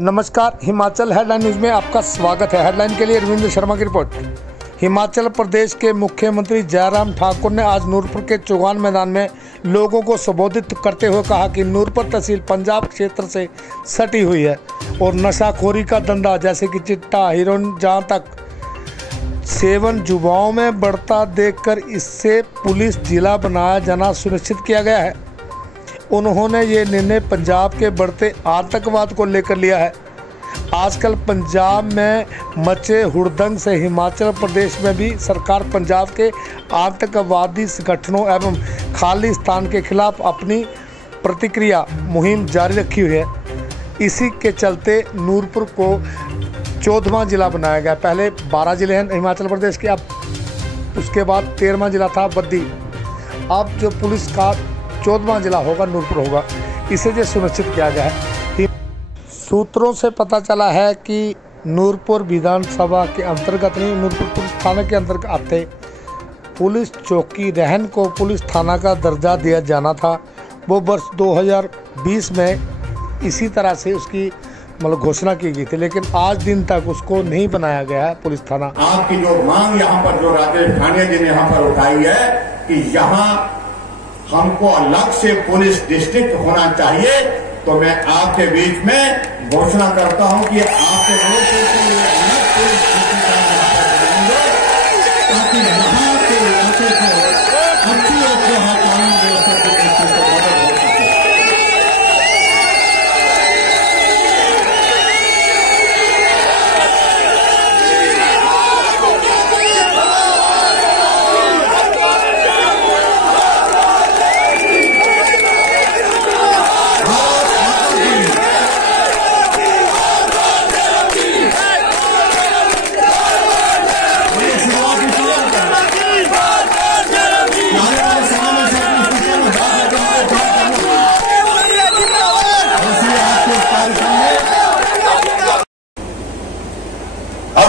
नमस्कार, Himachal headline news में आपका स्वागत है। हेडलाइन के लिए रविंद्र शर्मा की रिपोर्ट। हिमाचल प्रदेश के मुख्यमंत्री जयराम ठाकुर ने आज नूरपुर के चौगान मैदान में लोगों को संबोधित करते हुए कहा कि नूरपुर तहसील पंजाब क्षेत्र से सटी हुई है और नशाखोरी का धंधा जैसे कि चिट्टा, हेरोइन, जहां तक सेवन युवाओं में बढ़ता देखकर इससे पुलिस जिला बनाया जाना सुनिश्चित किया गया है। उन्होंने ये निर्णय पंजाब के बढ़ते आतंकवाद को लेकर लिया है। आजकल पंजाब में मचे हुड़दंग से हिमाचल प्रदेश में भी सरकार पंजाब के आतंकवादी संगठनों एवं खालिस्तान के खिलाफ अपनी प्रतिक्रिया मुहिम जारी रखी हुई है। इसी के चलते नूरपुर को 14वां जिला बनाया गया। पहले 12 जिले हैं हिमाचल प्रदेश के, अब उसके बाद 13वां जिला था बद्दी। अब जो पुलिस का 14वां जिला होगा नूरपुर होगा, इसे जो सुनिश्चित किया गया है। सूत्रों से पता चला है कि नूरपुर विधानसभा के अंतर्गत नहीं, नूरपुर पुलिस थाना के अंतर्गत आते पुलिस चौकी रहन को पुलिस थाना का दर्जा दिया जाना था। वो वर्ष 2020 में इसी तरह से उसकी घोषणा की गई थी, लेकिन आज दिन तक उसको नहीं बनाया गया है पुलिस थाना। आपकी जो मांग यहाँ पर जो राजेश ठानिया जी ने यहाँ पर उठाई है कि यहाँ हमको अलग से पुलिस डिस्ट्रिक्ट होना चाहिए, तो मैं आपके बीच में घोषणा करता हूं कि आपके रोड के लिए अलग पुलिस डिस्ट्रिक्ट बनाएंगे, ताकि वहां के इलाके को अच्छी कानून व्यवस्था की दृष्टि से मदद हो सके।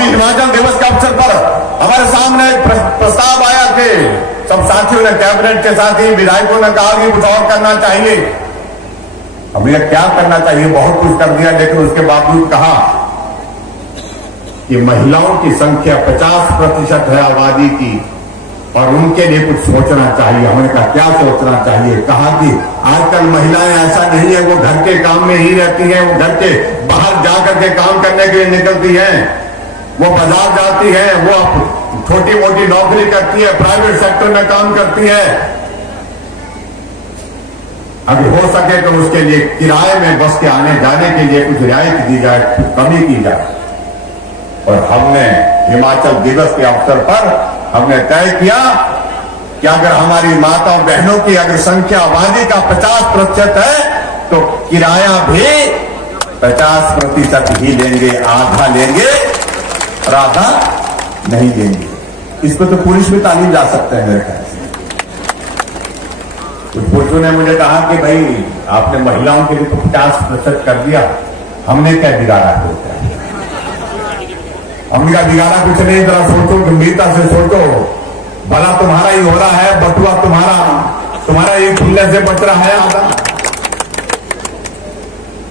हिमाचल दिवस के अवसर पर हमारे सामने एक प्रस्ताव आया कि सब साथियों ने, कैबिनेट के साथी विधायकों ने कहा कि कुछ और करना चाहिए। अब यह क्या करना चाहिए, बहुत कुछ कर दिया, लेकिन उसके बावजूद कहा कि महिलाओं की संख्या 50% है आबादी की और उनके लिए कुछ सोचना चाहिए। हमने कहा क्या सोचना चाहिए? कहा कि आजकल महिलाएं ऐसा नहीं है वो घर के काम में ही रहती हैं, वो घर के बाहर जाकर के काम करने के लिए निकलती हैं, वो बाजार जाती है, वो छोटी मोटी नौकरी करती है, प्राइवेट सेक्टर में काम करती है। अगर हो सके तो उसके लिए किराए में बस के आने जाने के लिए कुछ रियायत दी जाए, कमी की जाए। और हमने हिमाचल दिवस के अवसर पर हमने तय किया कि अगर हमारी माताओं बहनों की अगर संख्या आबादी का 50% है तो किराया भी 50% ही लेंगे, आधा लेंगे और आधा नहीं देंगे। इस पर तो पुलिस में तालीम ला सकते हैं मेरे ख्याल से। कुछ पुरुषों ने मुझे कहा कि भाई आपने महिलाओं के लिए तो 50% कर दिया, हमने क्या बिगाड़ा होता है? हमने क्या बिगाड़ा? कुछ नहीं। जरा सोचो, गंभीरता से सोचो। भला तुम्हारा ही हो रहा है, बटुआ तुम्हारा ही खुलने से बच रहा है आधा।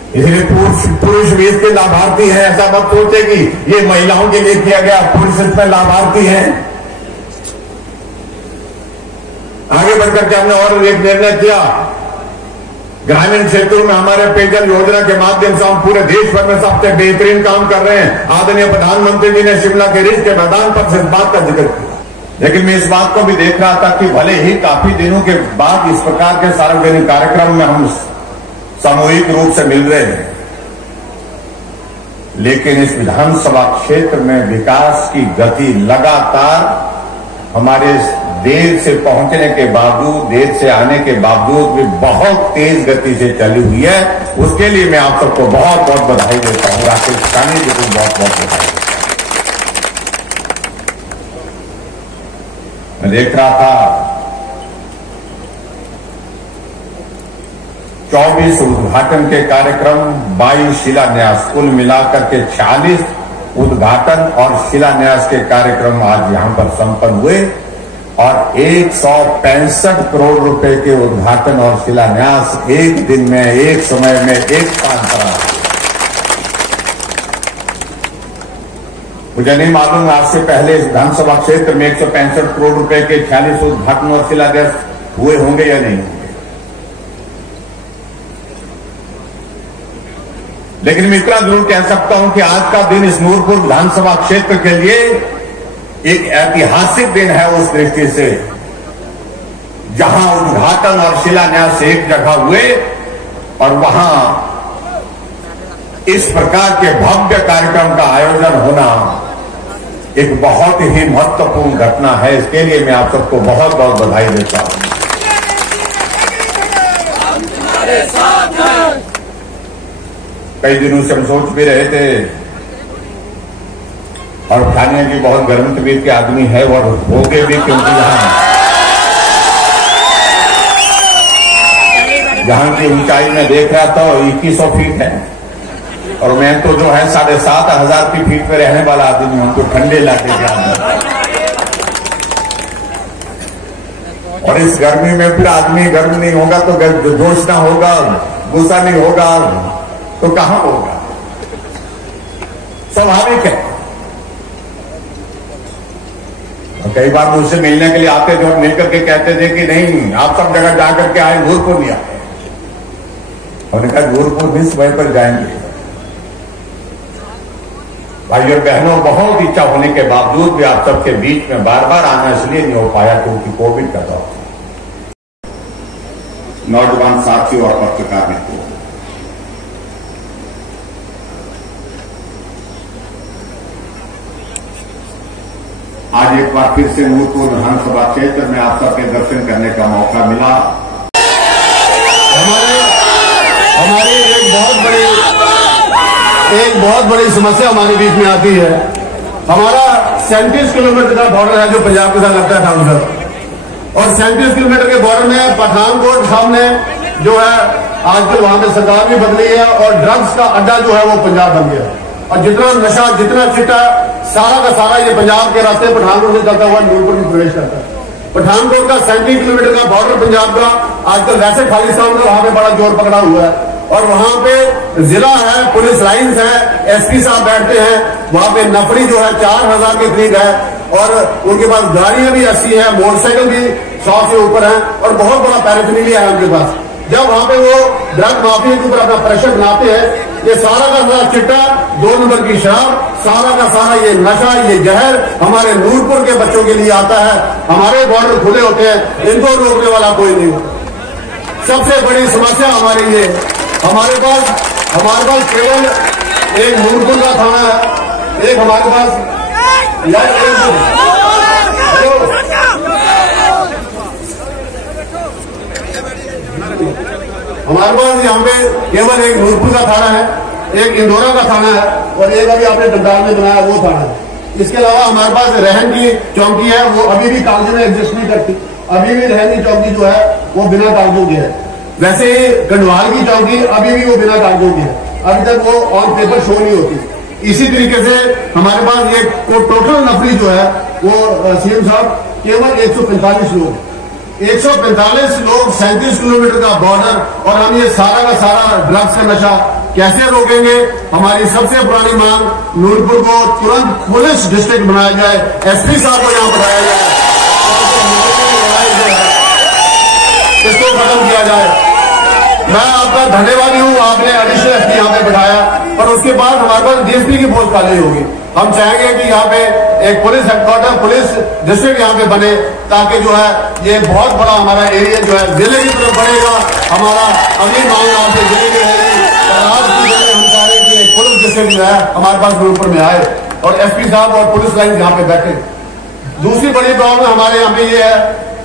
इसलिए पुरुष भी इसके लाभार्थी हैं। ऐसा मत सोचे कि ये महिलाओं के लिए किया गया, पुरुष इसमें लाभार्थी हैं। आगे बढ़कर के हमने और एक निर्णय किया, ग्रामीण क्षेत्रों में हमारे पेयजल योजना के माध्यम से हम पूरे देश भर में सबसे बेहतरीन काम कर रहे हैं। आदरणीय प्रधानमंत्री जी ने शिमला के रिज के मैदान पर से इस बात का जिक्र किया, लेकिन मैं इस बात को भी देख रहा था कि भले ही काफी दिनों के बाद इस प्रकार के सार्वजनिक कार्यक्रम में हम सामूहिक रूप से मिल रहे हैं, लेकिन इस विधानसभा क्षेत्र में विकास की गति लगातार हमारे देर से पहुंचने के बावजूद, देर से आने के बावजूद भी बहुत तेज गति से चली हुई है। उसके लिए मैं आप सबको बहुत बहुत बधाई देता हूं। राकेश ठानिया जी को बहुत बहुत बधाई। मैं देख रहा था 24 उद्घाटन के कार्यक्रम, 22 शिलान्यास, कुल मिलाकर के 46 उद्घाटन और शिलान्यास के कार्यक्रम आज यहां पर संपन्न हुए और 165 करोड़ रुपए के उद्घाटन और शिलान्यास एक दिन में, एक समय में, एक स्थान पर। मुझे नहीं मालूम आज से पहले इस विधानसभा क्षेत्र में 165 करोड़ रुपए के 46 उद्घाटन और शिलान्यास हुए होंगे या नहीं होंगे, लेकिन मैं इतना जरूर कह सकता हूं कि आज का दिन इस नूरपुर विधानसभा क्षेत्र के लिए एक ऐतिहासिक दिन है उस दृष्टि से जहां उद्घाटन और शिलान्यास एक जगह हुए और वहां इस प्रकार के भव्य कार्यक्रम का आयोजन होना एक बहुत ही महत्वपूर्ण घटना है। इसके लिए मैं आप सबको बहुत बहुत बधाई देता हूं। कई दिनों से हम सोच भी रहे थे और खाने की बहुत गर्म तबीयत के आदमी है और होगे भी, क्योंकि यहाँ की ऊंचाई में देख रहा था 2100 फीट है और मैं तो जो है 7,500 की फीट पे रहने वाला आदमी हूं, तो ठंडे इलाके के आदमी, और इस गर्मी में फिर आदमी गर्म नहीं होगा तो जोश ना होगा, गुस्सा नहीं होगा तो कहां होगा, स्वाभाविक है। और कई बार मुझसे मिलने के लिए आते थे और मिलकर के कहते थे कि नहीं आप सब जगह जाकर के आए, नूरपुर नहीं आए। हमने कहा नूरपुर भी समय पर जाएंगे। भाई और बहनों, बहुत इच्छा होने के बावजूद भी आप सबके बीच में बार बार आना इसलिए नहीं हो पाया क्योंकि कोविड का दौर। नौजवान साथियों और पत्रकार मित्रों, आज एक बार फिर से नूरपुर विधानसभा क्षेत्र में आप सबके दर्शन करने का मौका मिला। हमारी एक बहुत बड़ी समस्या हमारे बीच में आती है। हमारा 37 किलोमीटर का बॉर्डर है जो पंजाब के साथ लगता है टाउन सर, और 37 किलोमीटर के बॉर्डर में पठानकोट सामने जो है आजकल वहां पे सरकार भी बदली है और ड्रग्स का अड्डा जो है वो पंजाब बन गया, और जितना नशा जितना चिट्टा सारा का सारा ये पंजाब के रास्ते पठानकोट से चलता हुआ नूरपुर में प्रवेश करता है। पठानकोट का 37 किलोमीटर का बॉर्डर पंजाब का आजकल वैसे खालिस्तान का वहां पे बड़ा जोर पकड़ा हुआ है, और वहां पे जिला है, पुलिस लाइन्स है, एसपी साहब बैठते हैं, वहां पे नफरी जो है 4000 के करीब है, और उनके पास गाड़ियां भी 80 है, मोटरसाइकिल भी 100 से ऊपर है, और बहुत बड़ा पैराफिनिलिया है उनके पास। जब वहां पे वो ड्रग माफिया के ऊपर अपना प्रेशर बनाते हैं, ये सारा का सारा चिट्टा 2 नंबर की शराब, सारा का सारा ये नशा, ये जहर हमारे नूरपुर के बच्चों के लिए आता है। हमारे बॉर्डर खुले होते हैं, इनको रोकने वाला कोई नहीं होता। सबसे बड़ी समस्या हमारी ये, हमारे पास केवल एक नूरपुर का थाना है, एक हमारे पास यहाँ पे केवल एक नूरपुर का थाना है, एक इंदौरा का थाना है, और एक अभी आपने डंडाल में बनाया वो थाना है। इसके अलावा हमारे पास रहन की चौकी है, वो अभी भी कागजों में एग्जिस्ट नहीं करती। अभी भी रहन की चौकी जो है वो बिना कागजों की है। वैसे ही कंडवाल की चौकी अभी भी वो बिना कागजों की है, अभी तक वो ऑन पेपर शो नहीं होती। इसी तरीके से हमारे पास ये टोटल नफरी जो है वो सीएम साहब केवल 145 लोग 145 लोग 37 किलोमीटर का बॉर्डर, और हम ये सारा का सारा ड्रग्स का नशा कैसे रोकेंगे? हमारी सबसे पुरानी मांग, नूरपुर को तुरंत पुलिस डिस्ट्रिक्ट बनाया जाए, एसपी साहब को यहां बनाया जाए, इसको खत्म किया जाए। मैं आपका धन्यवादी हूं, आपने एडिशनल एसपी यहाँ पे बैठाया, और उसके बाद हमारे पास डीएसपी की पोस्ट खाली होगी। हम चाहेंगे कि यहाँ पे एक पुलिस हेडक्वार्टर, पुलिस डिस्ट्रिक्ट यहाँ पे बने, ताकि जो है ये बहुत बड़ा हमारा एरिया जो है जिले की तरफ बढ़ेगा। हमारा अगली मांग आपसे जिले की रहेगी, और आज की जिले हम चाह रहे हैं कि एक पुलिस डिस्ट्रिक्ट जो है हमारे पास नूरपुर में आए, और एसपी साहब और पुलिस लाइन यहाँ पे बैठे। दूसरी बड़ी प्रॉब्लम हमारे यहाँ पे ये है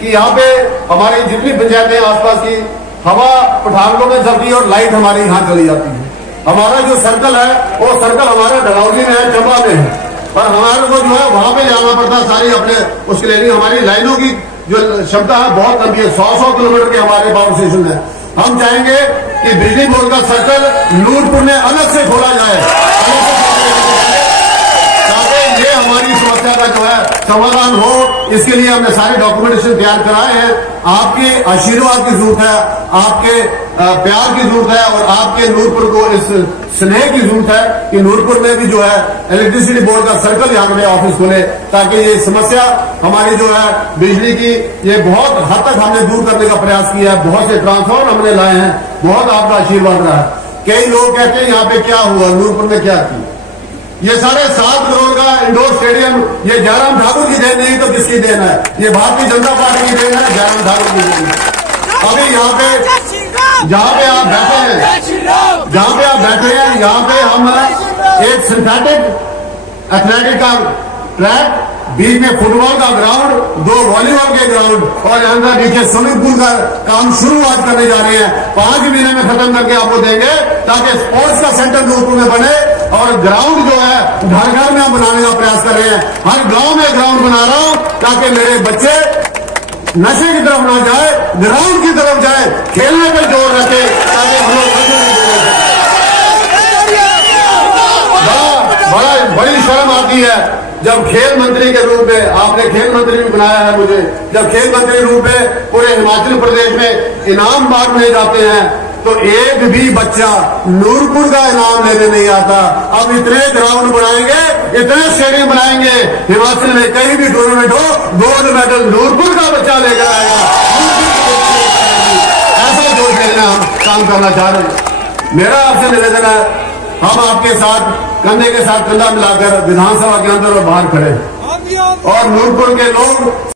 कि यहाँ पे हमारी जितनी पंचायतें आसपास की हवा पठानकोट में चलती है और लाइट हमारी यहाँ चली जाती है। हमारा जो सर्कल है वो सर्कल हमारा डलहौजी में है, चंबा में है, पर हमारे को जो है वहां पे जाना पड़ता है सारी अपने उसके लिए। हमारी लाइनों की जो क्षमता है बहुत लंबी है, 100 किलोमीटर के हमारे पावर स्टेशन है। हम चाहेंगे कि बिजली बोर्ड का सर्कल नूरपुर में अलग से खोला जाए, ताकि ये हमारी समस्या का जो है समाधान हो। इसके लिए हमने सारे डॉक्यूमेंटेशन तैयार कराए हैं। आपके आशीर्वाद की जरूरत है, आपके प्यार की जरूरत है और आपके नूरपुर को इस स्नेह की जरूरत है कि नूरपुर में भी जो है इलेक्ट्रिसिटी बोर्ड का सर्कल यहाँ पे ऑफिस खोले, ताकि ये समस्या हमारी जो है बिजली की, ये बहुत हद तक हमने दूर करने का प्रयास किया है। बहुत से ट्रांसफार्मर हमने लाए हैं, बहुत आपका आशीर्वाद रहा है। कई लोग कहते हैं यहाँ पे क्या हुआ, नूरपुर में क्या किया। ये साढ़े 7 करोड़ का इंडोर स्टेडियम ये जयराम ठाकुर की देन नहीं तो किसकी देन है? ये भारतीय जनता पार्टी की देन है, जयराम ठाकुर की देन है। अभी यहाँ पे जहाँ पे आप बैठे हैं यहाँ पे हम एक सिंथेटिक एथलेटिक का ट्रैक, बीच में फुटबॉल का ग्राउंड, 2 वॉलीबॉल के ग्राउंड और यहाँ नीचे स्विमिंग पूल का काम शुरुआत करने जा रहे हैं। 5 महीने में खत्म करके आपको देंगे, ताकि स्पोर्ट्स का सेंटर नूरपुर में बने। और ग्राउंड जो है घर घर में हम बनाने का प्रयास कर रहे हैं। हर गांव में ग्राउंड बना रहा हूं, ताकि मेरे बच्चे नशे की तरफ ना जाए, ग्राउंड की तरफ जाए, खेलने पर जोर रखे, ताकि हम लोग बड़ी शर्म आती है जब खेल मंत्री के रूप में, आपने खेल मंत्री भी बनाया है मुझे, जब खेल मंत्री रूप में पूरे हिमाचल प्रदेश में इनाम बांटने जाते हैं तो एक भी बच्चा नूरपुर का इनाम लेने नहीं आता। अब इतने ग्राउंड बनाएंगे, इतने स्टेडियम बनाएंगे, हिमाचल में कहीं भी टूर्नामेंट हो, गोल्ड मेडल नूरपुर का बच्चा लेकर आएगा। ऐसा जोश लेना हम काम करना चाह रहे हैं। मेरा आपसे निवेदन है, हम आपके साथ कंधे के साथ कंधा मिलाकर विधानसभा के अंदर और बाहर खड़े, और नूरपुर के लोग